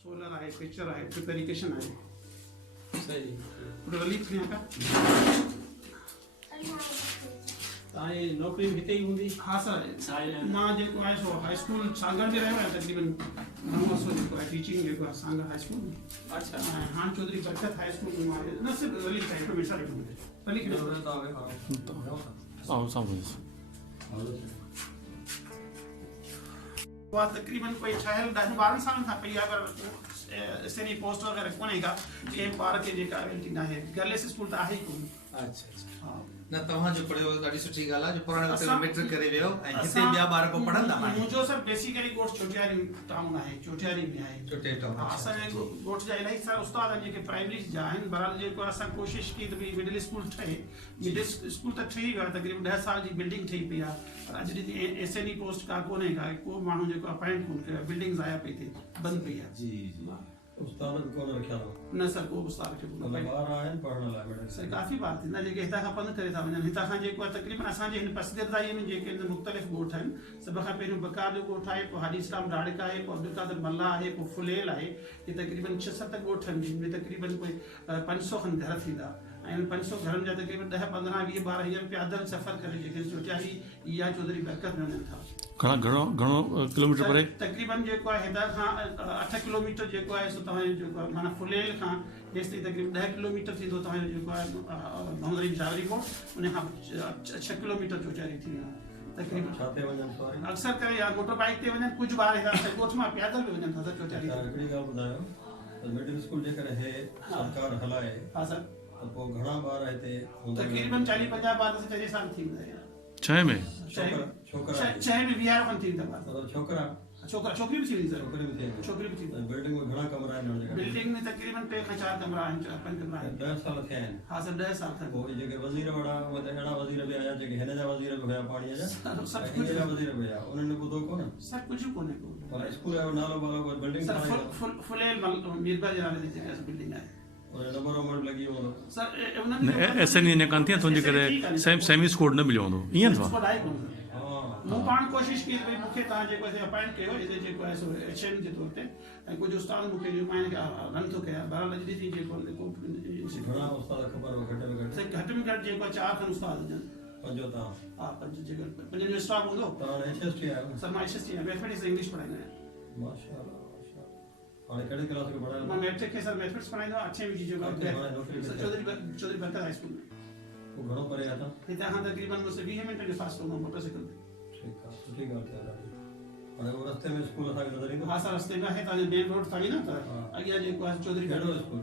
सोलर आहे, पिक्चर आहे, प्रिपेरिकेशन आहे. सही रिलीफ थियण का तव्हांजी नौकिरी हिते ई हूंदी? हा सर. मां जेको आहे सो हाई स्कूल सांगर में रहियो आहियां तक़रीबन 9 वर्ष जेको आहे टीचिंग जेको आहे सांगर हाई स्कूल में. अच्छा ऐं हाणे चौधरी बरकत हाई स्कूल में मां न सिर्फ़ु रिलीफ आहे, हिकिड़ो मिसाल रिलीफ उहा तक़रीबन कोई ठहियल 10-12 सालनि खां पई आहे, पर सेनी पोस्ट वग़ैरह कोन्हे का. कंहिं ॿार खे जेका एबिलिटी न आहे, गर्ल्स स्कूल त आहे ई कोन. अच्छा अच्छा हा न तव्हांजो पढ़ियो ॾाढी सुठी ॻाल्हि आहे जो पुराणे वक़्त में असां- मैट्रिक करे वियो ऐं हिते ॿिया ॿार पोइ पढ़ंदा आहिनि. मुंहिंजो सर बेसिकली ॻोठ चोटियारी टाउन आहे, चोटियारी में आहे. चोटे टाउन. हा, असांजे ॻोठ जा इलाही सारा उस्ताद आहिनि जेके प्राइमरी जा आहिनि. बहरहाल जेको असां कोशिशि कई त भई मिडिल स्कूल ठहे. मिडिल स्कूल त ठही वियो आहे, तक़रीबन 10 साल जी बिल्डिंग ठही पई आहे, पर अॼु ॾींहुं एसएनई पोस्ट का कोन्हे का, को माण्हू जेको अपॉइंट कोन कयो आहे, बिल्डिंग ज़ाया पई थिए, बंदि पई आहे. जी जी उस्ताद भी कोन रखिया हो न सर को उस्ताद खे कोन मतलब पई. बाहर आए पढ़ने लाए मैडम सर काफ़ी बार थींदा जेके हितां खां पंधु करे था वञनि. हितां खां जेको आहे तक़रीबन असांजे हिन पसदीरदाईअ में जेके मुख़्तलिफ़ ॻोठ आहिनि, सभ खां पहिरियों बकार जो ॻोठ आहे, पोइ हाजी इस्लाम ढाड़का आहे, पोइ अब्दुल क़ादिर मल्ला आहे, पोइ फुलेल आहे. ये तक़रीबन 6-7 ॻोठ आहिनि जिनमें तक़रीबन कोई 500 खनि घर थींदा. ऐं 500 घरनि जा तक़रीबन 10-15-20 ॿार हींअर पैदल सफ़र करे जेके चोटियारी या चौधरी बरकत में वञनि था. घणो किलोमीटर परे? तक़रीबन जेको आहे हितां खां 8 किलोमीटर जेको आहे सो तव्हांजो जेको आहे माना फुलेल खां हेसि ताईं तक़रीबन 10 किलोमीटर थींदो तव्हांजो जेको आहे मोहम्मद जावरी कोट. उन खां 6 किलोमीटर चोटियारी थी वेंदो तक़रीबन. छाते वजन सॉरी अक्सर करे या मोटर बाइक ते वञनि, कुझु ॿार हितां ॻोठ मां पैदल बि वञनि था सर चोटियारी. हिकिड़ी ॻाल्हि ॿुधायो त मिडिल स्कूल जेकर हे सरकार हलाए हा सर, त पोइ घणा ॿार हिते हूंदा तक़रीबन 40-50 ॿार त 4 साल थी वेंदा आहिनि. 6 में? छोकिरा 6 में 20 खनि थी वेंदा ॿार. मतलब छोकिरा छोकिरी बि थी वेंदी सर, छोकिरी भी थिए छोकिरी बि थी वेंदी. बिल्डिंग में घणा कमरा आहिनि हुन जॻह बिल्डिंग में तक़रीबन 3 खां 4 कमरा आहिनि, 4-5 कमरा आहिनि. 10 साल थिया आहिनि. हा सर 10 साल थिया. पोइ जेके वज़ीर वड़ा उहे त अहिड़ा वज़ीर बि आया जेके हिन जा वज़ीर बि हुया पाणीअ जा, सर ऐं हिन जा वज़ीर बि हुया, उन्हनि ॿुधो कोन. सर कुझु कोन्हे को. पर स्कूल जो नालो वालो कोई बिल्डिंग सर ठाही फुलेल मीरबा जे नाले जी जेका बिल्डिंग आहे और नंबर वंबर लॻी वियो हूंदो. सर उन्हनि एसएनई अञा कान थी आहे, तुंहिंजे करे सेमी स्कूल न मिलियो हूंदो ईअं अथव? मूं पाण कोशिशि कई भई मूंखे तव्हां जेको आहे अपॉइंट कयो हिते जेको आहे सो एचएम जे तौर ते, ऐं कुझु उस्ताद मूंखे नुमाइंद रन थो कयां. बहरहाल अॼु ॾींहुं जेको घणा उस्ताद ख़बर हो घटि में घटि घटि में घटि जेको आहे 4 खनि उस्ताद हुजनि. पंजो तव्हां हा 5 जेको 5 जो स्टाफ हूंदो. तव्हां एचएसटी आहियो. सर मां एसएसटी आहियां, मैथमेटिक्स इंग्लिश पढ़ाईंदो आहियां. माशाअल्लाह हाणे कहिड़े क्लास में पढ़ायो? मां मैट्रिक खे सर मैथमेटिक्स पढ़ाईंदो आहियां. 8वीं जी जेको आहे चौधरी बरकत हाई स्कूल में. वो घणो परे आहे तव्हां? हितां खां तक़रीबन मुंहिंजो 20 मिंट जो फासलो हूंदो मोटरसाइकिल ते. ठीकु आहे सुठी ॻाल्हि आहे ॾाढी. हाणे उहो रस्ते में स्कूल असांखे नज़र ईंदो? हा सर रस्ते में आहे, तव्हांजो मेन रोड ताईं न त अॻियां जेको आहे चौधरी कहिड़ो school?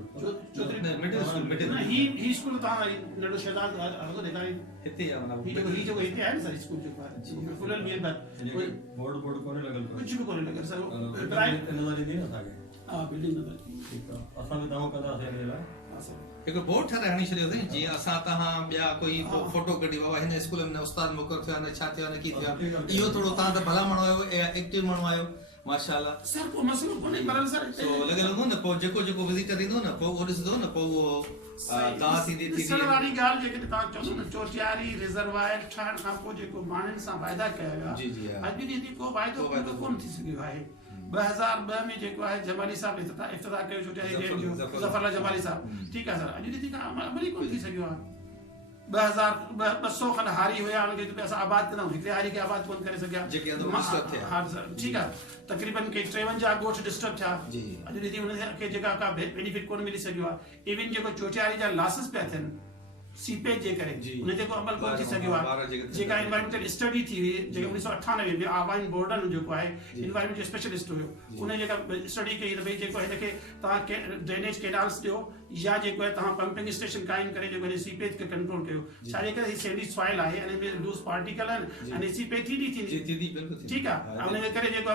Chaudhary middle school middle न ही स्कूल तव्हां नंढो शहदाद हलंदो ॾेखारी. हिते आहे ही जेको हिते आहे न सर स्कूल जेको आहे फुलल में कोई बोर्ड कोन्हे लॻल पियो? कुझु बि कोन्हे लॻल सर. नज़र ईंदी न असांखे. हा बिल्डिंग नज़र. ठीकु आहे असां बि दावो कंदासीं हिन लाइ. हा सर हिकु बोर्ड ठाहे हणी छॾियो अथई जीअं असां तव्हां ॿिया कोई फोटो कढी बाबा हिन स्कूल में उस्ताद मुक़ररु थियो आहे न छा थियो आहे न कीअं थियो आहे. इहो थोरो तव्हां त भला माण्हू आहियो, एक्टिव माण्हू आहियो माशाअल्लाह. सर को मसलो कोन्हे पर सर सो लॻियल हूंदो न पोइ जेको विज़िटर ईंदो न पोइ उहो ॾिसंदो न पोइ उहो तव्हां थींदी ॾिसण वारी ॻाल्हि जेके तव्हां चओ न चोटियारी रिजर्वायर ठहण खां पोइ जेको माण्हुनि सां वाइदा कया विया, जी जी हा. अॼु ॾींहुं को वाइदो कोन थी सघियो आहे. 2002 में जेको आहे जमाली साहब इफ्तिताह कयो चोटियारी गेट जो, ज़फरलाल जमाली साहब. ठीकु आहे सर, अॼु ॾींहुं खां अमल ई कोन थी सघियो आहे. 200 खनि हारी हुया, उनखे असां आबाद कंदा, हिकिड़े हारी खे आबाद कोन करे सघिया. जेके अंदरि डिस्टर्ब थिया. हा सर ठीकु आहे. तक़रीबन के 53 ॻोठ डिस्टर्ब थिया. अॼु ॾींहुं उनखे जेका का बेनिफिट कोन मिली सघियो आहे. इवन जेको चोटियारी जा लॉसिस पिया थियनि सीपेज जे करे, उन ते को अमल कोन थी सघियो आहे. जेका इन्वायरमेंटल स्टडी थी हुई जेका 1998 में आवाइन बोर्डन जेको आहे इन्वायरमेंट जो स्पेशलिस्ट हुयो, उन जेका स्टडी कई त भई जेको हिनखे तव्हां ड्रेनेज कैनाल्स ॾियो या जेको आहे तव्हां पंपिंग स्टेशन क़ाइमु करे जेको हिन सीपेज खे कंट्रोल कयो. छाजे करे ही सैंडी सॉइल आहे, हिन में लूज़ पार्टिकल आहिनि ऐं सीपेज थींदी ठीकु आहे. ऐं उनजे करे जेको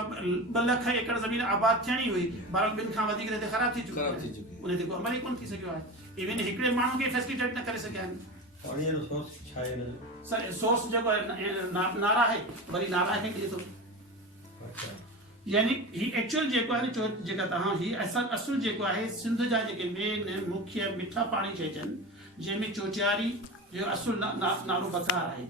2 लख एकड़ ज़मीन आबाद थियणी हुई, 2 खां वधीक हिते ख़राब थी चुकी आहे. उन ते को अमल ई कोन थी सघियो आहे. इवन हिकिड़े माण्हू खे फैसिलिटेट न करे सघिया आहिनि. पाणीअ जो सोर्स छा आहे हिन जो? सर सोर्स जेको आहे नारा आहे, वरी नारा खे ॾिए थो. यानी ही एक्चुअल जेको आहे न जेका तव्हां ही असुल जेको आहे सिंध जा जेके मेन मुख्य मिठा पाणी चइजनि, जंहिंमें चोटियारी जो असुल नालो बकार आहे.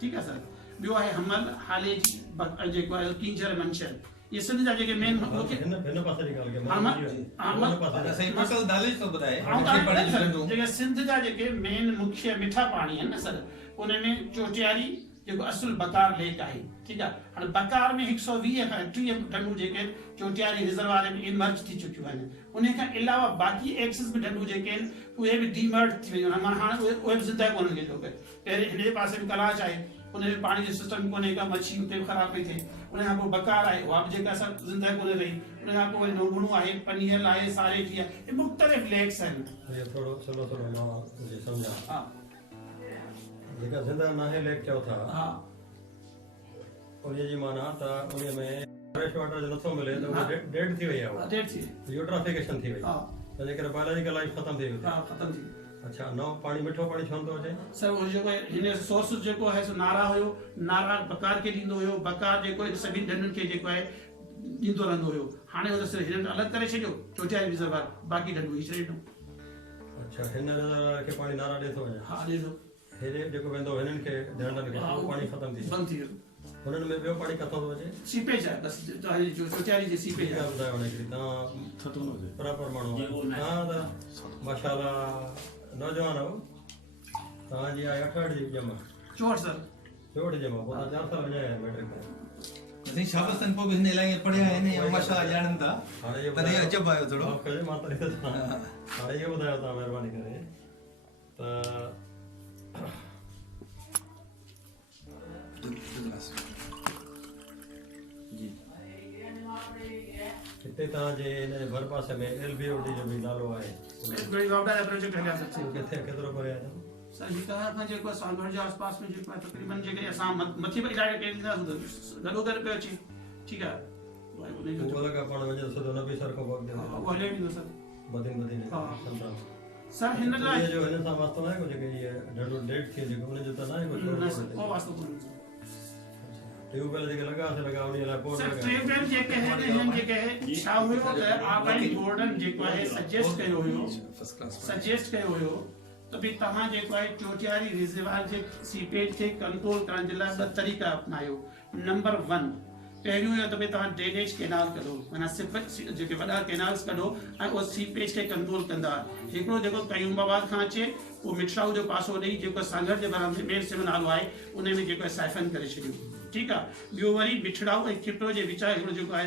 ठीकु आहे सर. ॿियो आहे हमल हाले जी जेको आहे कींजर मंशर. ये सिंध जा जेके मेन मुख्य हिन पासे जी ॻाल्हि कयां, हा, मां हा, हुन पासे असां टोटल नालेज तो ॿुधाए ऐं मिठे पाणी जो तव्हां नंढो जेके सिंध जा जेके मेन मुख्य मिठा पाणी आहिनि न सर, उन में चोटियारी जेको असुल बकार लेक आहे, ठीकु आहे। हाणे बकार में 120 खां 30 ढंढूं जेके चोटियारी रिजर्वायर में इमर्ज थी चुकियूं आहिनि। उन खां अलावा बाक़ी एक्सिस में ढंढूं जेके आहिनि उहे बि डीमर्ज थी वियूं आहिनि। माना हाणे उहे बि ज़िंदा कोन लॻे थो पिए। पहिरें हिन जे पासे में कलाच आहे, उन में पाणी जो सिस्टम कोन्हे का, मच्छी उते ख़राब पई थिए। उन खां पोइ बकार आहे, उहा बि जेका असां ज़िंदा कोन रही। उन खां पोइ नोगुणो आहे, पनियल आहे, सारेठी आहे, इहे मुख़्तलिफ़ लेक्स आहिनि। ये थोरो थोरो मां जे सम्झां हा जेका ज़िंदा नाहे लेक चओ था, हा उन जी माना त उन में फ्रेश वाटर जो नथो मिले त उहा डेड थी वई आहे, डेढ़ थी यूट्राफिकेशन थी वई, हा तंहिंजे करे बायोलॉजिकल लाइफ ख़तम थी वई। हा ख़तम थी। अच्छा, नओं पाणी मिठो पाणी छो थो अचे? सर वो जेको हिन सोर्स जेको आहे सो नारा हुयो, नारा बकार खे ॾींदो हुयो, बकार जेको आहे सभिनी ढंढनि खे जेको आहे ॾींदो रहंदो हुयो। हाणे उहो सिर्फ़ु हिननि अलॻि करे छॾियो, चोटियारी रिजर्वायर, बाक़ी ढंढूं ई छॾे ॾिनो। अच्छा, हिन रिजर्वायर खे पाणी नारा ॾे थो वञे, हा ॾिसो हेॾे जेको वेंदो हिननि खे ढंढनि खे उहो पाणी ख़तम थी वियो। बंदि थी वियो। हुननि में ॿियो पाणी किथां थो अचे? सीपेज आहे बसि, जो चोटियारी जी सीपेज ठीकु आहे। आहे, ॿुधायो हुन हिकिड़ी तव्हां थधो न हुजे। बराबरि माण्हू आहियो। तव्हां त माशाल्लाह नौजवान आहियो, तव्हांजी आहे 68 जी ॼम, चोट सर 64 ॼम, पोइ तव्हां 4 साल विञाया मैट्रिक में। असीं शाबस तन पोइ बि हिन इलाही पढ़िया आहिनि ऐं माशाल्लाह ॼाणनि था। हाणे इहो तॾहिं अजब आयो थोरो। माफ़ कजो, मां तॾहिं त हाणे इहो ॿुधायो तव्हां महिरबानी करे त हिते तव्हांजे हिन जे भर पासे में LBOD जो बि नालो आहे, बड़ी वावड़ा प्रोजेक्ट हलिया सच्ची। किथे केतिरो परे आहे? सर ही कहा था जेको सालभर जे आसपास में जेको आहे तक़रीबन जेके असां मथी बि इलाही कई गॾो गॾु पियो अचे, ठीकु आहे। उहो लॻा पाण वञे सिधो नबी सर खां वॻ ॾियो, उहो हले वेंदो सर। बदिन हा। संतान सर हिन लाइ जो हिन सां वास्तो आहे को जेके इहे ॾाढो डेट थी जेको उन जो त न आहे को को वास्तो कोन्हे। ट्यूबवेल जेके लॻा लॻा उन लाइ पोर्ट सर लॻा। ट्रेवल जेके है हिननि जेके है छा हुयो त आबादी बोर्डन जेको आहे सजेस्ट कयो हुयो, सजेस्ट कयो हुयो त भई तव्हां जेको आहे चोटियारी रिजर्वायर जे सीपेज खे कंट्रोल करण जे लाइ 2 तरीक़ा अपनायो। नंबर 1 पहिरियों इहो त भई तव्हां ड्रेनेज कैनाल कढो, माना सिर्फ़ु जेके वॾा कैनाल्स कढो ऐं उहो सीपेज खे कंट्रोल कंदा। हिकिड़ो जेको कयूमाबाद खां अचे उहो मिठराऊ जो पासो ॾेई जेको सांगर जे भरां मेन सिम नालो आहे उन में जेको आहे साइफन करे छॾियो, ठीकु आहे। ॿियो वरी मिठराऊ ऐं खिपरो जे विच हिकिड़ो जेको आहे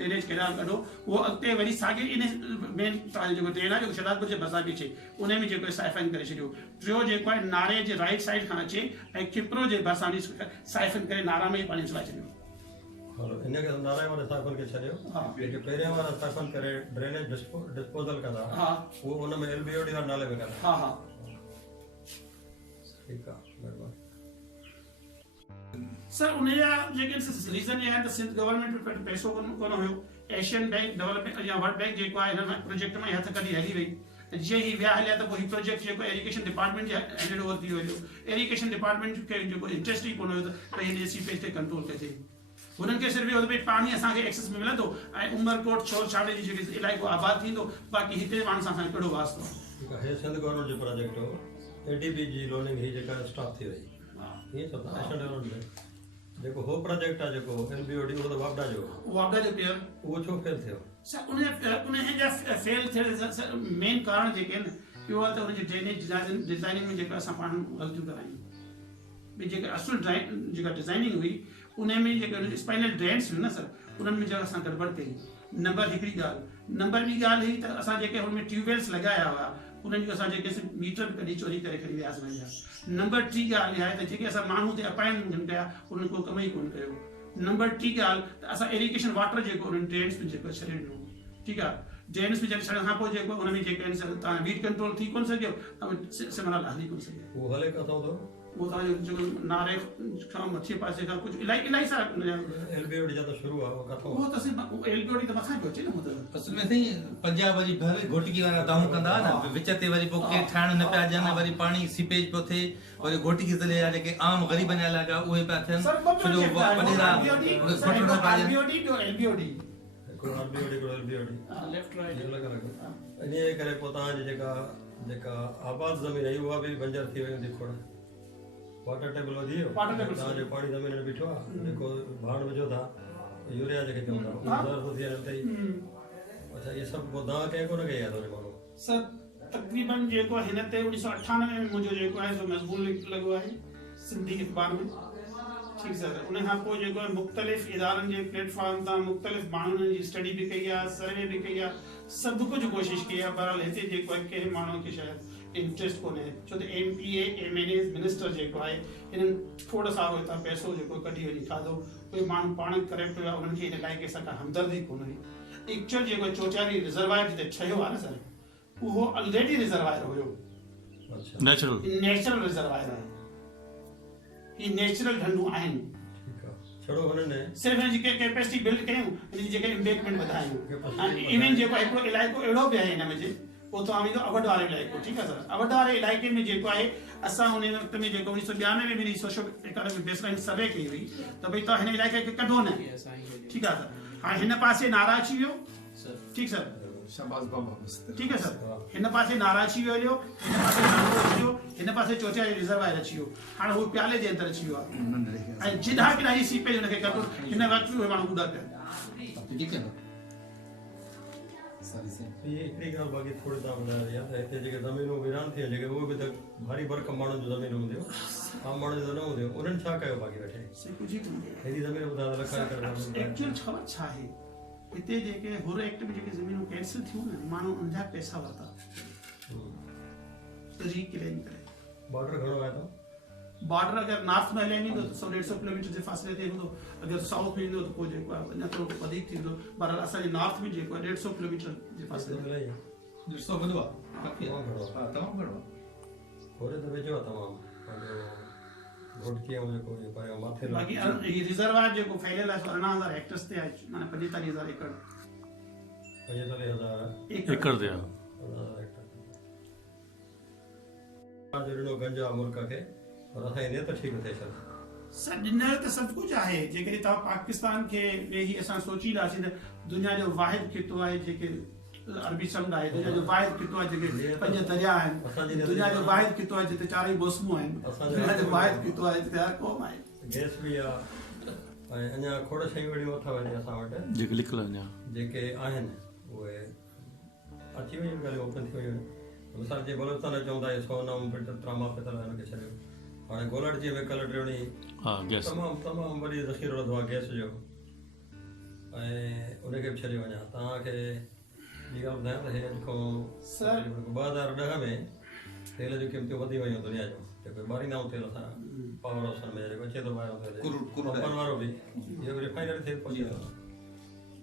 ड्रेनेज कैनाल कढो, उहो अॻिते वरी साॻे इन मेन तव्हांजो जेको ड्रेन आहे जेको शहदादपुर जे भरिसां बि अचे उन में जेको आहे साइफन करे छॾियो। टियों जेको आहे नारे जे राइट साइड खां अचे ऐं खिपरो जे भरिसां बि साइफन करे नारा में ई पाणी चलाए छॾियो। हलो, इनखे नारायण वारे साइफन खे छॾियो, हा। जेके पहिरियां वारा साइफन करे ड्रेनेज डिस्पोजल कंदा, हा उहो उन में LBOD वारे नाले में कंदा। हा हा ठीकु आहे, महिरबानी। सर उनजा जेके रीज़न ये है त सिंध गवर्नमेंट वटि पैसो कोन हुयो। एशियन बैंक डेवलपमेंट या वर्ल्ड बैंक जेको आहे हिन प्रोजेक्ट में हथ कढी हली वई। त जीअं ही विया हलिया त पोइ ही प्रोजेक्ट जेको एजुकेशन डिपार्टमेंट जे हैंडेड ओवर थी वियो। एजुकेशन डिपार्टमेंट खे जेको इंट्रस्ट ई कोन हुयो त हिन सीपेज खे कंट्रोल कजे। हुननि खे सिर्फ़ु इहो भई पाणी असांखे एक्सेस में मिलंदो ऐं उमरकोट छोर छावड़े जी जेके इलाइक़ो आबाद थींदो, बाक़ी हिते माण्हुनि सां असांखे कहिड़ो वास्तो। ठीकु आहे, हे सिंध गवर्नमेंट जो प्रोजेक्ट हो, ADB जी लोनिंग ही जेका स्टॉप थी वई, ईअं चवंदा एशियन डेवलपमेंट जेको हो प्रोजेक्ट आहे जेको LBOD उहो त वापडा जो, वापडा जो पेयर उहो छो फेल थियो? सर उन जा फेल थियण मेन कारण जेके आहिनि इहो आहे त उनजी ड्रेनेज डिज़ाइनिंग में जेका असां पाण ग़लतियूं करायूं। ॿी जेका असुल जेका डिज़ाइनिंग हुई उन में जेके स्पाइनल ड्रेन्स हुई न सर, उन्हनि में जेका असां गड़बड़ कई। नंबर हिकिड़ी ॻाल्हि। नंबर ॿी ॻाल्हि हुई त असां जेके हुन में ट्यूबवेल्स लॻाया हुआ उन्हनि जो असां जेके मीटर कढी चोरी करे खणी वियासीं वञा। नंबर टी ॻाल्हि आहे त जेके असां माण्हू ते अपॉइंटमेंट कया उन्हनि को कम ई कोन कयो। नंबर टी ॻाल्हि त असां इरिगेशन वाटर जेको उन्हनि ड्रेन्स में जेको छॾे ॾिनो, ठीकु आहे। ड्रेन्स में छॾण खां पोइ जेको उन में जेके आहिनि तव्हां वीड कंट्रोल थी कोन सघियो ऐं सिमरल हली कोन सघियो। उहो हले किथां थो? वो जेको नारे खां मथे पासे खां कुझु इलाही सारा LBOD जा त शुरू आहे, उहो किथां? वो त सिर्फ़ु LBOD त मथां पियो अचे न मतलब असल में साईं पंजाब वरी भर घोटिकी वारा दाऊं कंदा न, विच ते वरी पोइ के ठाहिण न पिया ॼण, वरी पाणी सीपेज पियो थिए, वरी घोटिकी ज़िले जा जेके आम ग़रीबनि जा इलाइक़ा उहे पिया थियनि, छोजो वॾेरा घोटड़ा पिया ॼण। LBOD जो LBOD हिकिड़ो RBOD हिकिड़ो LBOD लेफ्ट राइट अलॻि अलॻि। इन करे पोइ तव्हांजी जेका आबाद ज़मीन आहे उहा बि बंजर थी वई हूंदी खोड़। वाटर टेबल वधी वियो, तव्हांजो पाणी ज़मीन में बीठो आहे, जेको भाड़ विझो था यूरिया जेके चवंदा उहो थी वञे तई अच्छा ये सभु पोइ दवा कंहिं कोन कई आहे थोरे माण्हू सर तक़रीबन जेको हिन ते 1998 में मुंहिंजो जेको आहे सो मज़मून लॻो आहे सिंधी अख़बार में ठीकु सर उन खां पोइ जेको आहे मुख़्तलिफ़ इदारनि जे प्लेटफॉर्म तां मुख़्तलिफ़ माण्हुनि जी स्टडी बि कई आहे सर्वे बि कई आहे सभु कुझु कोशिशि कई आहे बहरहाल हिते जेको आहे कंहिं माण्हू खे शायदि इंट्रस्ट कोन्हे छो त MPA MNA मिनिस्टर जेको आहे हिननि थोरो सारो हितां पैसो जेको कढी वञी खाधो उहे माण्हू पाण करे पियो आहे उन्हनि खे हिन इलाइक़े सां का हमदर्दी कोन हुई एक्चुअल जेको चौचारी रिजर्वायर जिते ठहियो आहे न सर उहो ऑलरेडी रिजर्वायर हुयो अच्छा नेचुरल रिजर्वायर आहे ही नेचुरल ढंढूं आहिनि ठीकु आहे छड़ो हुननि सिर्फ़ हिन जी कैपेसिटी बिल्ड कयूं हिन जी जेके इम्बेकमेंट वधायूं इवन जेको हिकिड़ो इलाइक़ो अहिड़ो बि आहे हिन में जे पोइ तव्हां वेंदो अवध वारो इलाइक़ो ठीकु आहे सर अवध वारे इलाइक़े में जेको आहे असां हुन वक़्त में जेको 1992 में मेरी सोशल इकोनॉमिक बेसलाइन सर्वे कई हुई त भई तव्हां हिन इलाइक़े खे कढो न ठीकु आहे सर हाणे हिन पासे नारा अची वियो ठीकु सर शाबाश बाबा मस्त ठीकु आहे सर हिन पासे नारा अची वियो हिन पासे नारो अची वियो हिन पासे चौचारी रिजर्वायर अची वियो हाणे हू प्याले जे अंदरि अची वियो आहे ऐं जिॾा किॾा जी सीपेज हुनखे कढो हिन वक़्तु उहे माण्हू ॿुधा पिया ठीक है ना सारी से ये हिकिड़ी ॻाल्हि बाक़ी थोरी तव्हां ॿुधायो या त हिते जेके ज़मीनूं वीरान थियूं जेके उहे बि त भारी भरकम माण्हुनि जूं ज़मीनूं हूंदियूं आम माण्हुनि जो न हूंदियूं उन्हनि छा कयो बाक़ी वेठे हेॾी ज़मीन ॿुधायो त लखनि करे एक्चुअल ख़बर छा आहे हिते जेके हुर एक्ट में जेके ज़मीनूं कैंसिल थियूं न माण्हू उन जा पैसा वरिता रीक्लेम करे बॉर्डर घणो आहे त बॉर्डर अगर नॉर्थ में हले ईंदो त 100-150 किलोमीटर जे फ़ासिले ते हूंदो अगर साउथ में ईंदो त पोइ जेको आहे अञा थोरो वधीक थींदो पर असांजे नॉर्थ में जेको आहे 150 किलोमीटर जे फ़ासिले ते 150 वधो आहे काफ़ी हा तमामु घणो आहे थोरे त वेझो आहे तमामु पंहिंजो घोटकीअ में जेको इहो पहिरियों माथे बाक़ी ही रिजर्वायर जेको फैलियल आहे 18,000 हेक्टर्स ते आहे माने 45,000 एकड़ 45,000 एकड़ ते आहे ॾिनो गंज आहे मुल्क खे पर असांजी नियत ठीकु थिए छॾ सर ॾिनल त सभु कुझु आहे जेकॾहिं तव्हां पाकिस्तान खे वेही असां सोचींदासीं त दुनिया जो वाहिद खितो आहे जेके अरबी समुंड आहे दुनिया जो वाहिद खितो आहे जेके 5 दरिया आहिनि दुनिया जो वाहिद खितो आहे जिते 4 मौसमूं आहिनि दुनिया जो वाहिद खितो आहे जिते हर क़ौम आहे गैस बि आहे ऐं अञा खोड़ शयूं अहिड़ियूं अथव असां वटि जेके लिखल अञा जेके आहिनि उहे अची वयूं ॻाल्हियूं ओपन थी वयूं मिसाल जे बलोचिस्तान चवंदा 100 नव ट्रामा पितल हुनखे छॾियो हाणे गोलट जी वेकल टियोणी हा गैस तमामु वॾी ज़ख़ीरो रहंदो आहे गैस जो ऐं उनखे बि छॾियो वञा तव्हांखे ॿी ॻाल्हि ॿुधायां त हे अॼु खां 2010 में तेल जूं क़ीमतियूं वधी वयूं दुनिया जो जेको ॿारींदा आहियूं तेल असां पावर हाउसनि में जेको अचे थो ॿाहिरां तेल पंपनि वारो बि इहो रिफाइनरी थिए पहुची वियो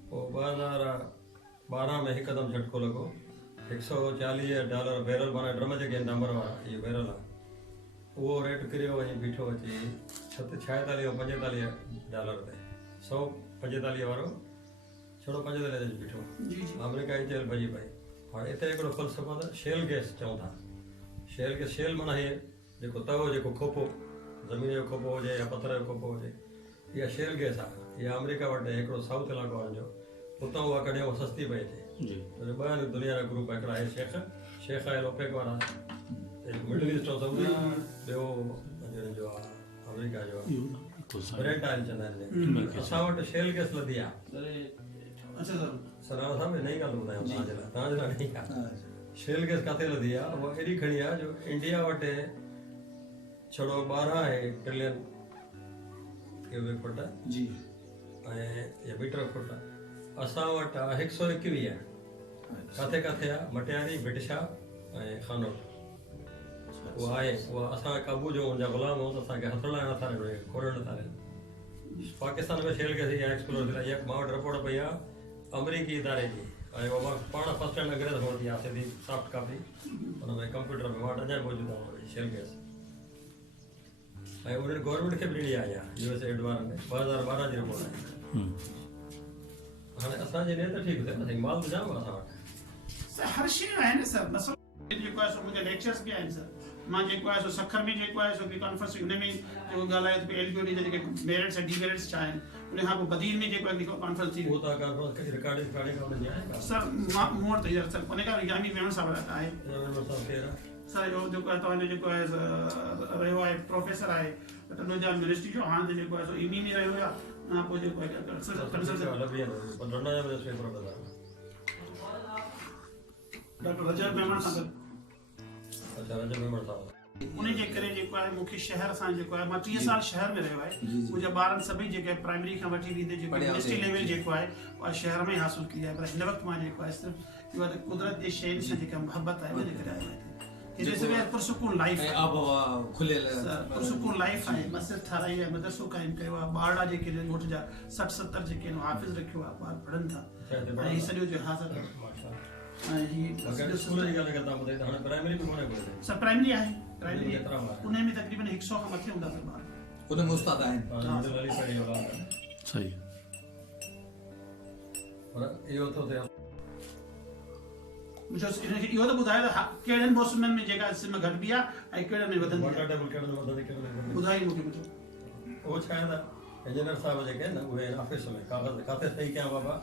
पोइ 2012 में हिकदमि झटको लॻो $140 बैरल माना ड्रम जेके आहिनि नंबर वारा इहो बैरल आहे उहो रेट किरियो वञी बीठो अची 46 ऐं $45 ते 145 वारो छड़ो 45 ते बीठो अमेरिका जी जेल भॼी पई हाणे हिते हिकिड़ो फ़लसफ़ो त शेल गैस चऊं था शेल माना हे जेको तवो जेको खोपो ज़मीन जो खोपो हुजे या पथर जो खोपो हुजे इहा शेल गैस आहे इहा अमेरिका वटि हिकिड़ो साउथ इलाइक़ो आहे जो उतां उहा कॾहिं सस्ती पई अचे ॿ आहिनि दुनिया जा ग्रुप हिकिड़ा आहे शेख आहे ओपेक वारा मिडल ईस्ट ऑफ सऊदी ॿियो जो आहे अमेरिका जो आहे ब्रेंट ऑयल चवंदा आहिनि असां वटि शेल गैस लधी आहे सराव साहिब नई ॻाल्हि ॿुधायां तव्हांजे लाइ नई आहे शेल गैस किथे लधी आहे उहा एॾी खणी आहे जो इंडिया वटि छड़ो 12 ट्रिलियन क्यूबिक फुट जी ऐं या मीटर फुट असां वटि आहे 121 आहे किथे किथे आहे मटियारी बिटिशा ऐं खानोट उहा आहे उहा असां काबू जो हुनजा ग़ुलाम हो त असांखे हथड़ा नथा ॾिनो खोलण नथा ॾियनि पाकिस्तान में शेल गैस इहा एक्सप्लोर थी इहा मां वटि रिपोर्ट पई आहे अमरीकी इदारे जी ऐं उहा मां पाण फस्ट हैंड अंग्रेज़ वरिती आहे सिधी सॉफ्ट कापी हुन में कंप्यूटर में मां वटि अञा मौजूदु आहे शेल गैस ऐं उन्हनि गवर्नमेंट खे बि ॾिनी आहे इहा USA वारनि में 2012 जी रिपोर्ट आहे हाणे असांजी नियत ठीकु थिए न माल त जाम असां वटि हर शइ आहे न सर मसइलो जेको आहे सो मुंहिंजा लेक्चर्स बि आहिनि सर मां जेको आहे सो सखर में जेको आहे सो बि कॉन्फ्रेंस हुन में जेको ॻाल्हाए त LBOD जा जेके मेरिट्स ऐं डीमेरिट्स छा आहिनि उन खां पोइ बदीन में जेको आहे कॉन्फ्रेंस थी उहो त कॉन्फ्रेंस रिकॉर्डिंग हुनजी आहे सर मां मूं वटि हींअर सर कोन्हे का यामी मेमन साहब आहे सर इहो जेको आहे तव्हांजो जेको आहे रहियो आहे प्रोफेसर आहे तनुजा यूनिवर्सिटी जो हाणे जेको आहे सो इमी में रहियो आहे हां पोइ जेको आहे कंसल्टेंट लभी वेंदो पर डंडा जा बि पेपर वठंदा डॉक्टर रजब मेमन सां गॾु अच्छा रजब मेमन साहब उन जे करे जेको आहे मूंखे शहर सां जेको आहे मां 30 साल शहर में रहियो आहे मुंहिंजा ॿारनि सभई जेके प्राइमरी खां वठी वेंदे जेको यूनिवर्सिटी लेवल जेको आहे उहा शहर में हासिल कई आहे पर हिन वक़्तु मां जेको आहे सिर्फ़ु इहो आहे कुदरत जे शयुनि सां जेका मोहबत आहे उन जे करे आयो आहियां हिते सिर्फ़ु पुरसुकून लाइफ आहे आबहवा खुलियल पुरसुकून लाइफ आहे मस्जिद ठाराई आहे मदरसो क़ाइमु कयो आहे ॿारड़ा जेके ॻोठ जा 60-70 जेके आहिनि हाफ़िज़ रखियो आहे ॿार पढ़नि था ऐं हीउ सॼो जो हाज़िर ऐं हीउ स्कूल जी ॻाल्हि कंदा ॿुधाई त हाणे प्राइमरी बि कोन्हे कोई सभु प्राइमरी आहे प्राइमरी उन में तक़रीबन 100 खां मथे हूंदा सभु ॿार उन में उस्ताद आहिनि सही पर इहो थो थिए मुंहिंजो इनखे इहो त ॿुधायो त कहिड़नि मौसमनि में जेका सिम घटिबी आहे ऐं कहिड़नि में वधंदी वाटर आहे टेबल कहिड़ो वधंदी कहिड़ो ॿुधाई मूंखे मुंहिंजो उहो छा आहे त इंजीनियर साहिब जेके आहिनि न उहे ऑफिस में कागज़ किथे सही कयां बाबा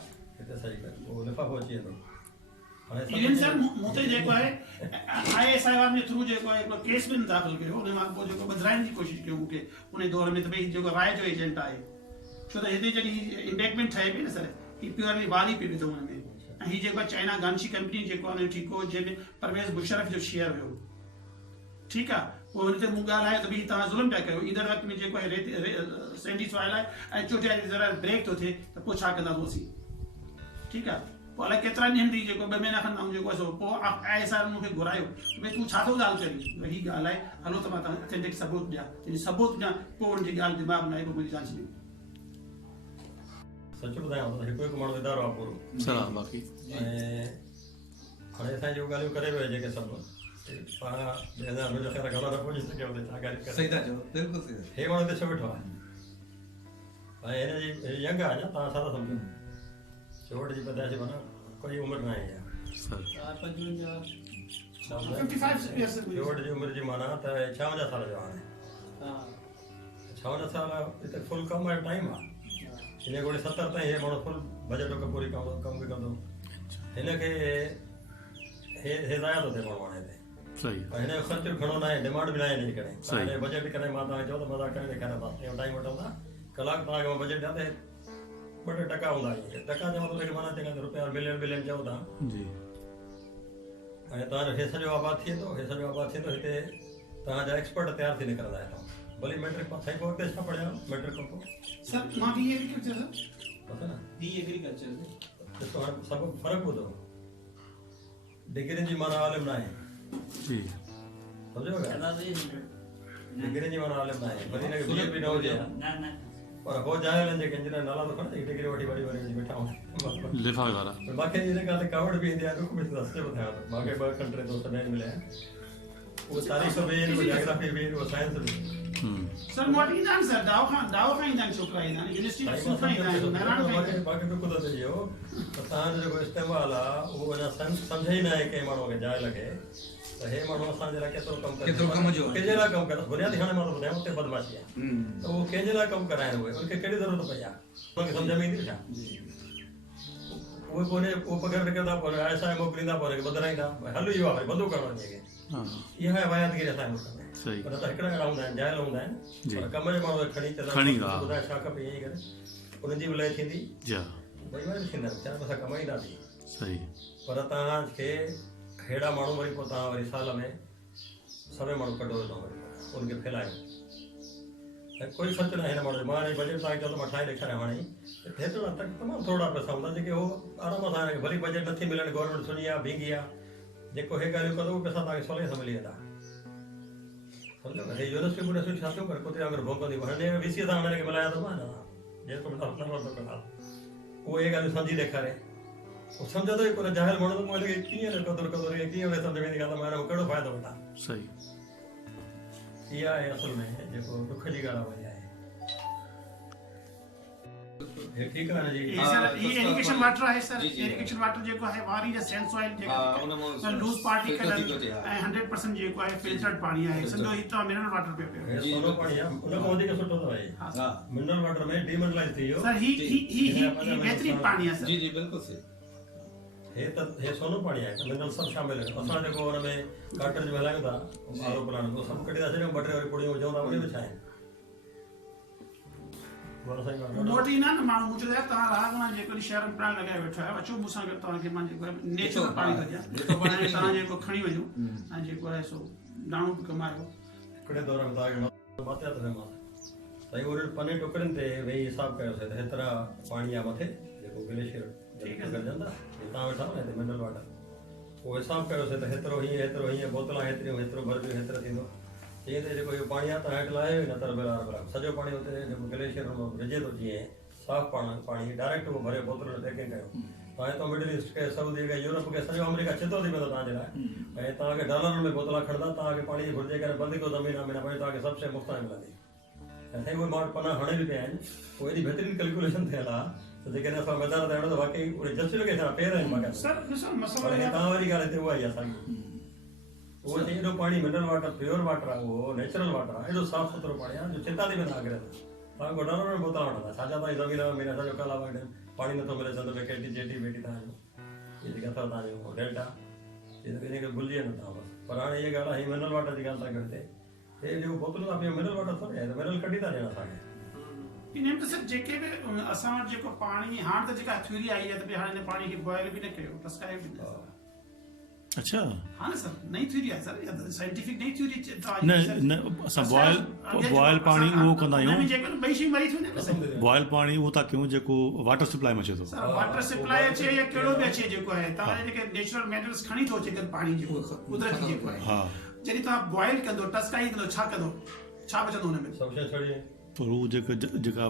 हिते सही कर उहो लिफ़ाफ़ो अची वेंदो हाणे इवन सर मूं ते जेको आहे ISI जे थ्रू जेको आहे हिकिड़ो केस बि दाख़िल कयो उन मां पोइ जेको ॿधाइण जी कोशिशि कयो मूंखे उन दौर में त भई जेको राय जो एजेंट आहे छो त हिते जॾहिं इंडेक्टमेंट ठहे पई न सर ही प्योरली वारी पई विधो हुन में ऐं हीअ जेको आहे चाइना गांशी कंपनी जेको आहे ठीकु हो जंहिंमें परवेज़ मुशर्रफ जो शेयर हुयो ठीकु आहे पोइ हुन ते मूं ॻाल्हायो त भई तव्हां ज़ुल्म पिया कयो ईंदड़ वक़्त में जेको आहे सैंडी सॉइल आहे ऐं चोटियारी ज़रा ब्रेक थो थिए त पोइ छा कंदासीं ठीकु आहे पोइ अलाए केतिरा ॾींहंनि ताईं जेको 2 महीना खनि ऐं जेको आहे सो पोइ ISI मूंखे घुरायो भई तूं छा थो ॻाल्हि करी हीअ ॻाल्हि आहे हलो त मां तव्हांखे ऑथेंटिक सबूत ॾियां जॾहिं सबूत ॾियां पोइ हुनजी ॻाल्हि दिमाग़ में आई पोइ मुंहिंजी जांच ॾियूं सच ॿुधायांव त हिकु माण्हू इदारो आहे पूरो सलाह बाक़ी ऐं हाणे असां जूं ॻाल्हियूं करे वियो जेके सभु पाण मुंहिंजो ख़ैर घणो न पहुची सघियो छा ॻाल्हि करे सही था चओ बिल्कुलु सही हे माण्हू हिते छो वेठो आहे ऐं हिनजी यंग आहे अञा तव्हां छा था सम्झो चोट जी पैदाइश माना कोई उमिरि न आहे सर 55 years चोट जी उमिरि जी माना त 56 साल जो हाणे 56 साल हिते फुल कम जो टाइम आहे हिन घोड़े 70 ताईं हे माण्हू फुल बजट खां पूरी कम बि कंदो हिनखे हे ज़ाया थो थिए माण्हू हाणे हिते सही हिन जो ख़र्चु घणो न आहे डिमांड बि न आहे हिन करे हाणे बजट करे मां तव्हांखे चओ त मज़ाक करे ॾेखारियां था टाइम वठूं था कलाक तव्हांखे मां बजट ॾियां त 2-3% हूंदा टका चवंदो माना चङा रुपया मिलियन चओ था जी ऐं तव्हांजो हे सॼो आबाद थिए थो हे सॼो आबाद थींदो हिते तव्हांजा एक्सपर्ट तयारु थी निकिरंदा हितां भली मैट्रिक पास साईं पोइ अॻिते छा पढ़िया मैट्रिक खां पोइ सर मां बि इहे एग्रीकल्चर सर पतो न बी एग्रीकल्चर ॾिसो हाणे सभु फ़र्क़ु ॿुधो डिग्रियुनि जी माना आलिम न आहे जी सम्झो डिग्रियुनि जी माना आलिम न आहे भली हिनखे BA बि न हुजे पर हो जायल आहिनि जेके इंजीनियर नाला थो खणे डिग्री वठी वरी वेठा आहियूं लिफ़ाफ़े वारा बाक़ी हिन ॻाल्हि ते कावड़ बि ईंदी आहे रुख बि रस्ते ॿुधायां थो मूंखे 2 कंट्री दोस्त ॿिया मिलिया आहिनि उहो तारीख़ बि आहिनि उहो जोग्राफी बि आहिनि उहो साइंस बि सर मूं वटि ईंदा आहिनि सर दाव खां ईंदा आहिनि छोकिरा ईंदा आहिनि यूनिवर्सिटी खां ईंदा आहिनि महिराण खां ईंदा आहिनि बाक़ी बि कुदरत इहो त तव्हांजो जेको इस्तेमालु आहे उहो अञा सम्झ ई न आहे कंहिं माण्हूअ खे जाइ लॻे त हे माण्हू असांजे लाइ केतिरो कमु करे कंहिंजे लाइ कमु करे बुनियादी हाणे मां ॿुधायां उते बदमाशी आहे त उहो कंहिंजे लाइ कमु कराइनि उहे उनखे कहिड़ी ज़रूरत पई आहे उनखे सम्झ में ईंदी छा उहे कोन्हे उहो पघार निकिरंदा पोइ ISI मोकिलींदा पोइ हुनखे ॿधाईंदा हल इहो आहे बंदो करणो वञे इहा आहे वायादगिरी असांजे मुल्क में सही पर त हिकिड़ा अहिड़ा हूंदा आहिनि जाइल हूंदा आहिनि पर कम जे माण्हू खणी ॿुधाए छा खपे ईअं ई करे उन्हनि जी बि लय थींदी जा ॿई वारी थींदा आहिनि चार पैसा कमाईंदा बि सही पर तव्हांखे अहिड़ा माण्हू वरी पोइ तव्हां वरी साल में सभई माण्हू कढो वेंदो वरी उनखे फैलायो ऐं कोई ख़र्चु न आहे हिन माण्हू जो मां हाणे बजट तव्हांखे चयो त मां ठाहे ॾेखारियां हाणे हेतिरा तमामु थोरा पैसा हूंदा जेके उहो आराम सां भली बजट नथी मिलनि गवर्नमेंट सुञी आहे भींगी आहे जेको हे ॻाल्हियूं कंदो उहे पैसा तव्हांखे सवले सां मिली वेंदा सम्झो न हे यूनिवर्सिटी पूरे छा थियूं पर कुते वांगुरु भोंकंदी हाणे VC सां हुनखे मिलाया थो मां जेको उहे हे ॻाल्हियूं सम्झी ॾेखारे उहो सम्झंदो ई कोन जाहिल माण्हू त हिनखे कीअं क़दुरु कीअं सम्झ में ईंदी ॻाल्हि मां हिन कहिड़ो फ़ाइदो वठां सही इहा आहे असल में जेको दुख जी ॻाल्हि वरी आहे हे ठीकु आहे न जी ये इरिगेशन वाटर है सर इरिगेशन वाटर जेको है वारी जा सेंस ऑयल जेको लूज पार्टिकल ऐं 100% जेको है फिल्टर्ड पानी है समझो इतना मिनरल वाटर पे हे सोनो पाणी आहे उन खां वधीक सुठो अथव हे मिनरल वाटर में डीमिनरलाइज थी वियो सर ही बेहतरीन पानी है सर जी जी बिल्कुलु सही हे सोनो पाणी आहे मिनरल सभु शामिल आहिनि असां जेको हुन में कार्टरिज में हलायूं था आरो प्लान उहो सभु कढी था छॾियूं 2-3 वरी पुड़ियूं विझूं था उन में छा आहिनि वाह साईं वाह मोटी ना माण्हू मुझे तव्हां राॻना जेको शहर में प्राण लॻाए वेठो आहे अचो मूंसां गॾु तव्हांखे मां जेको आहे नेचुरल पाणी थो ॾियां ऐं तव्हां जेको खणी वञो ऐं जेको आहे सो दाणो बि कमायो हिकिड़े दौर में तव्हांखे मथे हथ में साईं उहे पने टुकड़नि ते वेही हिसाबु कयोसीं त हेतिरा पाणी आहे मथे जेको ग्लेशियर गॾजंदा तव्हां वेठा न हिते मिनरल वाटर उहो हिसाबु कयोसीं त हेतिरो हीअं बोतलां हेतिरियूं हेतिरो भरबियूं हेतिरो थींदो जीअं त जेको इहो पाणी आहे तव्हां हेठि लाहियो ई न त बराबरि सॼो पाणी हुते जेको ग्लेशियर विझे थो जीअं साफ़ु पाणी डायरेक्ट उहो भरे बोतल में पैकिंग कयो तव्हां हितां मिडल ईस्ट खे सऊदी खे यूरोप खे सॼो अमेरिका छितो थी वेंदो तव्हांजे लाइ ऐं तव्हांखे डॉलर में बोतलां खणंदा तव्हांखे पाणी जी घुरिजे करे बंदि कयो ज़मीन में तव्हांखे सभु शइ मुफ़्त में मिलंदी ऐं साईं उहे मां पना हाणे बि पिया आहिनि उहे एॾी बहितरीनु कैलकुलेशन थियल आहे त जेकॾहिं असां मैदान ते हणो त वाकई उहे जस्ट के पेर आहिनि बाक़ाइदा सर ॾिसो मसलो पर तव्हां वारी ॻाल्हि हिते उहा ई आहे असांजी उहो चई एॾो पाणी मिनरल वाटर प्योर वाटर आहे उहो नेचुरल वाटर आहे एॾो साफ़ु सुथिरो पाणी आहे जो चिंता थी वेंदा आगरे तव्हां को डॉलर में बोतल वठंदा छा तव्हांजी ज़मीन में सॼो कलाक पाणी नथो मिले चंद में केटी जेटी बेटी तव्हांजो इहे जेके अथव तव्हांजो डेल्टा इनखे भुलिजी वञो तव्हां बसि पर हाणे इहा ॻाल्हि आहे मिनरल वाटर जी ॻाल्हि था कयो हिते हे जेको बोतलूं था पियो मिनरल वाटर थोरी आहे त मिनरल कढी था ॾियनि असांखे इन में सर जेके बि असां वटि जेको पाणी हाणे त जेका थ्योरी आई आहे त भई हाणे हिन पाणी खे बॉयल बि न कयो टस्कायो बि न अच्छा हाँ ना सर नई थ्योरी आहे सर साइंटिफिक नई थ्योरी न असां बॉयल पाणी उहो कंदा आहियूं जेको ॿई शयूं मरी थियूं न बॉयल पाणी उहो था कयूं जेको वाटर सप्लाई में अचे थो सर वाटर सप्लाई अचे या कहिड़ो बि अचे जेको आहे तव्हांजे जेके नेचुरल मिनरल्स खणी थो अचे पाणी जेको कुदरती जेको आहे हा जॾहिं तव्हां बॉयल कंदो टस्काई कंदो छा बचंदो हुन में सभु शइ छॾी पर उहो जेका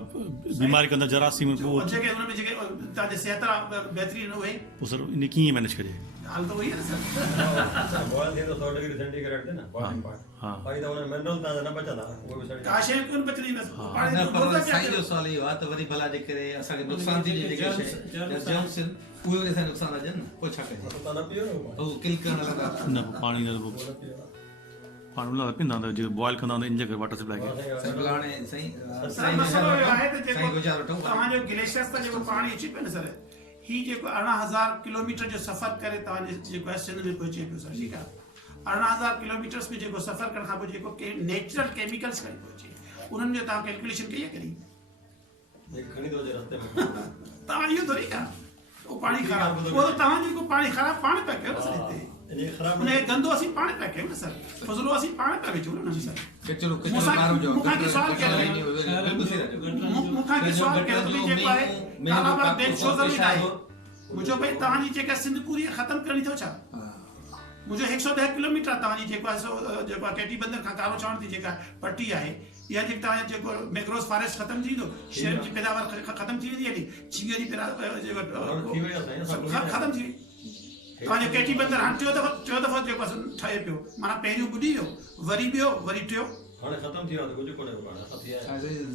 बीमारी कंदा जरासीम उहो जेके हुन में जेके तव्हांजे सिहत लाइ बहितरीन उहे पोइ सर इन कीअं मैनेज कजे हाल त उहो ई आहे न सर बॉयल थींदो 100 डिग्री सेंटीग्रेड ते न बॉइलिंग पॉइंट हा भाई त हुन मिनरल तव्हांजा न बचंदा उहो बि सड़ी का शइ कोन बचंदी बसि पाणी न जो पर रोज़ साईं जो सवाल इहो आहे त वरी भला जे करे असांखे नुक़सान थी वञे जेके शइ जर्म्स उहे वरी असांखे नुक़सान अचनि न पोइ छा कजे तव्हां न पीओ न उहो किल करण लॻा न पाणी न पाणी न पींदा त जेको बॉयल कंदा इन जे करे वाटर सप्लाई खे भला हाणे साईं सर मसलो इहो आहे त साईं गुज़ार जेको वठूं तव्हांजो ग्लेशियर्स तां जेको पाणी अचे पियो न सर ही जेको 18,000 किलोमीटर जो सफ़र करे तव्हांजे जेको आहे सिंध में पहुचे पियो सर ठीकु आहे 18,000 किलोमीटर्स में जेको सफ़र करण खां पोइ जेको नेचुरल केमिकल्स खणी पहुचे उन्हनि जो तव्हां कैलकुलेशन कई आहे कॾहिं खणी थो अचे रस्ते में तव्हां इहो थोरी आहे उहो पाणी ख़राब उहो त तव्हां जेको पाणी ख़राब पाण पिया कयो न सर हिते इन ख़राब उनखे गंदो असीं पाण पिया कयूं न सर फज़ुलो असीं पाण पिया विझूं न सर किचरो मूंखां के सवाल कयो मूंखां के सवाल कयो त जेको आहे कालाबाग डैम छो ज़रूरी आहे मुंहिंजो भई तव्हांजी जेका सिंध पूरी ख़तमु करणी अथव छा मुंहिंजो 110 किलोमीटर तव्हांजी जेको आहे जेको आहे केटी बंदर खां कारो चवण थी जेका पट्टी आहे इहा जेको तव्हांजो जेको मैंग्रोव फॉरेस्ट ख़तमु थी वेंदो शहर जी पैदावार ख़तमु थी वेंदी आहे झींगे जी ख़तमु थी वई तव्हांजो केटी बंदर हाणे टियों दफ़ो जेको ठहे पियो माना पहिरियों ॿुधी वियो वरी ॿियो वरी टियों हाणे ख़तमु थी वियो आहे कुझु कोन्हे पाण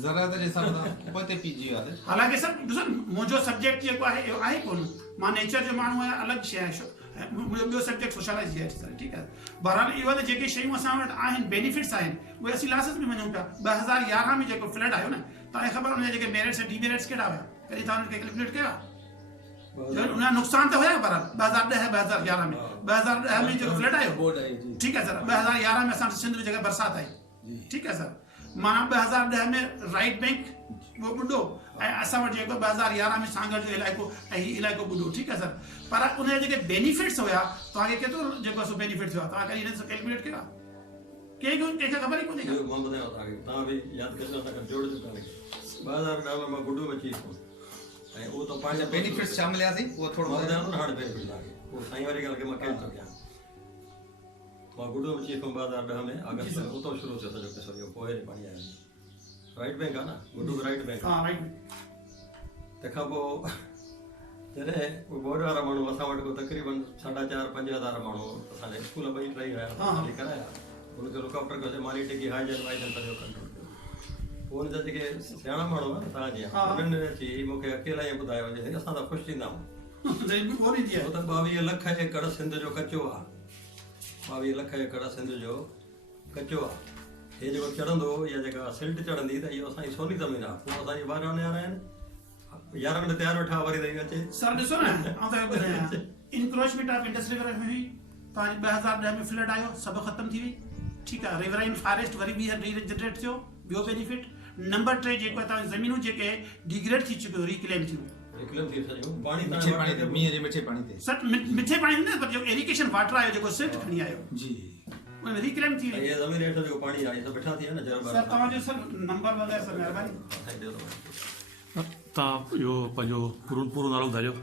ज़रूरत जे हिसाब सां पोइ ते पीजी वियो आहे हालांकि सर ॾिसो मुंहिंजो सब्जेक्ट जेको आहे इहो आहे कोन मां नेचर जो माण्हू आहियां अलॻि शइ आहे मुंहिंजो ॿियो सब्जेक्ट सोशलाइज़ आहे सर ठीकु आहे बहरहाल इहो त जेके शयूं असां वटि आहिनि बेनिफिट्स आहिनि उहे असीं लासिस में वञूं पिया 2011 में जेको फ्लड आयो न तव्हांखे ख़बर हुनजा जेके मेरिट्स ऐं डीमेरिट्स कहिड़ा हुया कॾहिं तव्हां हुनखे कैलकुलेट कया उनजा नुक़सान त हुया बहरहाल 2010 2011 में 2010 में जेको फ्लड आयो ठीकु आहे सर 2011 में असां सिंध में जेका बरसाति आई ठीकु आहे सर माना 2010 में राइट बैंक वो ॿुॾो ऐं असां वटि जेको 2011 में सांगड़ जो इलाइक़ो ऐं हीउ इलाइक़ो ॿुॾो ठीकु आहे सर पर उनजा जेके बेनिफिट्स हुया तव्हांखे केतिरो जेको आहे बेनिफिट थियो आहे तव्हां कॾहिं हिन सां कैलकुलेट कयो आहे कंहिंखे ख़बर ई कोन्हे मां ॿुधायांव तव्हांखे तव्हां बि यादि करे असां जोड़िजो कान्हे 2010 मां गुडू में चीज़ ऐं उहो त पंहिंजा बेनिफिट्स छा मिलियासीं उहो थोरो मां ॿुधायांव न हाणे बेनिफिट तव्हांखे उहो साईं वारी ॻाल्हि खे मां कहिड़ी थो कयां मां गुडू में चीफ 2010 में अगस्त में उतो शुरू थियो सॼो किसो इहो पोइ पाणी आयो राइट बैंक आहे न गुडू राइट बैंक हा राइट तंहिंखां पोइ जॾहिं उहे बोर्ड वारा माण्हू असां वटि को तक़रीबन 4,500-5,000 माण्हू असांजे स्कूल ॿई टई रहिया खाली कराया हुनखे लुकआउटर कयोसीं मानी टेकी हाइजन वाइजन सॼो कंट्रोल कयो पोइ हुनजा जेके सियाणा माण्हू आहिनि तव्हां जीअं उन्हनि अची मूंखे अकेला ईअं ॿुधायो वञे असां त ख़ुशि थींदा आहियूं छो त 22 लख एकड़ सिंध जो कचो आहे 22 लख एकड़ सिंध जो कचो आहे हे जेको चढ़ंदो या जेका सिल्ट चढ़ंदी त इहो असांजी सोनी ज़मीन आहे पोइ असांजी ॿार नियारा आहिनि 11 में तयारु वेठा वरी रही अचे सर ॾिसो न आउं तव्हांखे ॿुधायां इंक्रोचमेंट ऑफ इंडस्ट्री वग़ैरह में हुई तव्हांजी 2010 में फ्लड आयो सभु ख़तमु थी वई ठीकु आहे रिवराइन फॉरेस्ट वरी बि रीजनरेट थियो ॿियो बेनिफिट नंबर 3 जेको तव्हां ज़मीनूं जेके डिग्रेड थी चुकियूं रिक्लेम थियूं एकलम थी सॼो पाणी मिठे पानी ते मींहं जे मिठे पानी ते सर मिठे पाणी न पर जो इरिगेशन वाटर आयो जेको सिफ्ट खणी आयो जी उन रिक्लेम थी ये ज़मीन हेठ जो पाणी आहे सब बिठा थी है न जरा सर तव्हांजो सर नंबर वगैरह सर महिरबानी तव्हां इहो पंहिंजो पूरो नालो ॿुधाइजो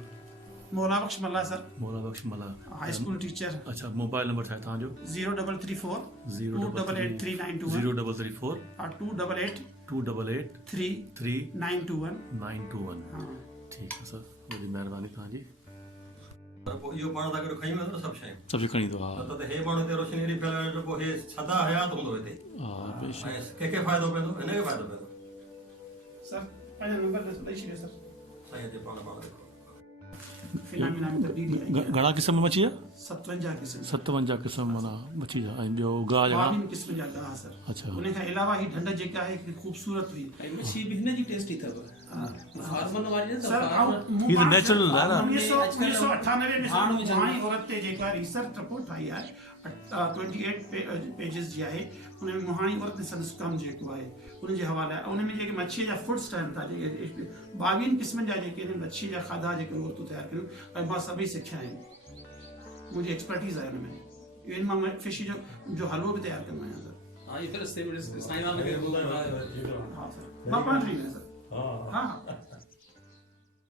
मौला बख्श मल्ला सर मौला बख्श मल्ला हाई स्कूल टीचर अच्छा मोबाइल नंबर छा आहे तव्हांजो 0334 283921 0334 288 288 3 921 921 हाँ ठीकु आहे सर वॾी महिरबानी तव्हांजी पर पोइ इहो पाण सां गॾु खणी वेंदो न सभु शयूं सभु खणी ईंदो हा न त हे माण्हू हिते रोशनी एॾी फैलाइण जो पोइ हे सदा हयात हूंदो हिते हा बेशक ऐं कंहिंखे फ़ाइदो पवंदो हिनखे फ़ाइदो पवंदो सर पंहिंजो नंबर ॾेई छॾियो सर साईं हिते पाण देखो फिनामिना में तब्दीली आई है घणा क़िस्म मच्छी जा 57 किस्म 57 क़िस्म माना मच्छी जा ऐं ॿियो गाह जा बावीन किस्म जा गाह सर अच्छा उन खां अलावा ही ढंढ जेका आहे हिकिड़ी ख़ूबसूरत हुई ऐं मच्छी बि हिन जी टेस्टी अथव फार्मन वारी न सर He's a natural, है ना? 1998 में हाण विझंदा माई औरत ते जेका रिसर्च रिपोर्ट आई आहे 28 पेजेस जी आहे उन में मुहाणी औरत संस कम जेको आहे उन जे हवाले आहे उन में जेके मच्छी जा फूड्स ठहनि था जेके 22 क़िस्मनि जा जेके आहिनि मच्छी जा खाधा जेके औरतूं तयारु करियूं ऐं मां सभई सिखिया आहिनि मुंहिंजी एक्सपर्टीज़ आहे हुन में इवन मां फिश जो हलवो बि तयारु कंदो आहियां सर हाँ ये फिर साईं वाले के बोल रहा है हा सर मां पाण ठाहींदो आहियां सर हा हा